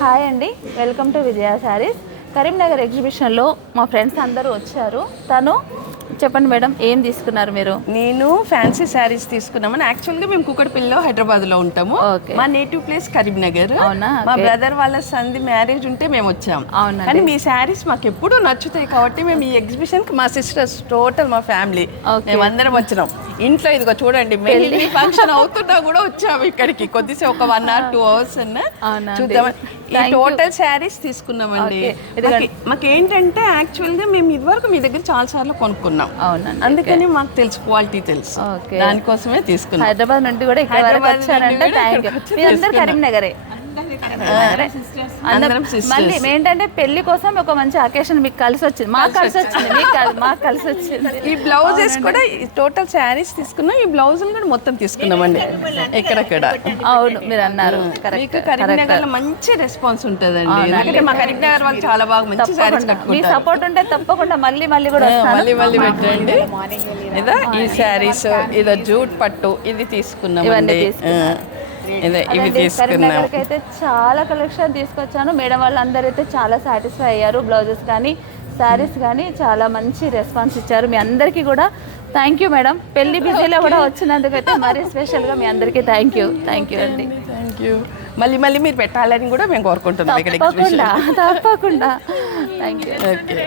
Hi అండి, welcome to విజయ శారీస్. కరీంనగర్ ఎగ్జిబిషన్లో మా ఫ్రెండ్స్ అందరూ వచ్చారు. తను చెప్పండి మేడం, ఏం తీసుకున్నారు మీరు? నేను ఫ్యాన్సీ శారీస్ తీసుకున్నామని. యాక్చువల్గా మేము కుకట్పల్లిలో హైదరాబాద్లో ఉంటాము. మా నేటివ్ ప్లేస్ కరీంనగర్. అవునా? మా బ్రదర్ వాళ్ళ సంది మ్యారేజ్ ఉంటే మేము వచ్చాం. కానీ మీ శారీస్ మాకు ఎప్పుడూ నచ్చుతాయి కాబట్టి మేము ఈ ఎగ్జిబిషన్కి మా సిస్టర్స్ టోటల్ మా ఫ్యామిలీ మేమందరం వచ్చినాం. ఇంట్లో ఇదిగో చూడండి, మెహందీ ఫంక్షన్ అవుతున్నా కూడా వచ్చాము ఇక్కడికి. కొద్దిసేపు ఒక 1 or 2 hours చూద్దాం. ఈ టోటల్ శారీస్ తీసుకున్నామండి. మాకేంటంటే యాక్చువల్గా మేము ఇదివరకు మీ దగ్గర చాలా సార్లు కొనుక్కున్నాం. అందుకని మాకు తెలుసు, క్వాలిటీ తెలుసు, దానికోసమే తీసుకున్నాం. హైదరాబాద్ నుండి కూడా ఇక్కడ వరకు వచ్చారంటే కరీంనగరే. మళ్ళీ ఏంటంటే పెళ్లి కోసం ఒక మంచి అకేషన్ మీకు కలిసి వచ్చింది, మాకు కలిసి వచ్చింది, మాకు కలిసి వచ్చింది. ఈ బ్లౌజెస్ కూడా టోటల్ శారీస్ తీసుకున్నాం. ఈ బ్లౌజులు కూడా మొత్తం తీసుకున్నామండి ఎక్కడెక్కడ. అవును, మీరు అన్నారు. మీకు కరీంనగర్ లో మంచి రెస్పాన్స్ ఉంటుందండి. ఎందుకంటే మా కరీంనగర్ వాళ్ళు చాలా బాగా మంచి శారీస్ కట్టుకుంటారు. మీ సపోర్ట్ ఉంటే తప్పకుండా మళ్ళీ కూడా మళ్ళీ పెట్టండి. ఇదో ఈ శారీస్, ఇదో జూట్ పట్టు, ఇది తీసుకున్నామండి. ఇవి తీసుకున్నాం. అయితే చాలా కలెక్షన్ తీసుకొచ్చాను. మేడం వాళ్ళందరూ అయితే చాలా సాటిస్ఫై అయ్యారు. బ్లౌజెస్ కానీ శారీస్ కానీ చాలా మంచి రెస్పాన్స్ ఇచ్చారు. మీ అందరికీ కూడా థ్యాంక్ యూ మేడం. పెళ్లి బిజీలో కూడా వచ్చినందుకైతే మరీ స్పెషల్గా మీ అందరికీ థ్యాంక్ యూ అండి. Thank you. మళ్ళీ మీరు పెట్టాలని కూడా మేము కోరుకుంటున్నాం. తప్పకుండా థ్యాంక్ యూ. ఓకే.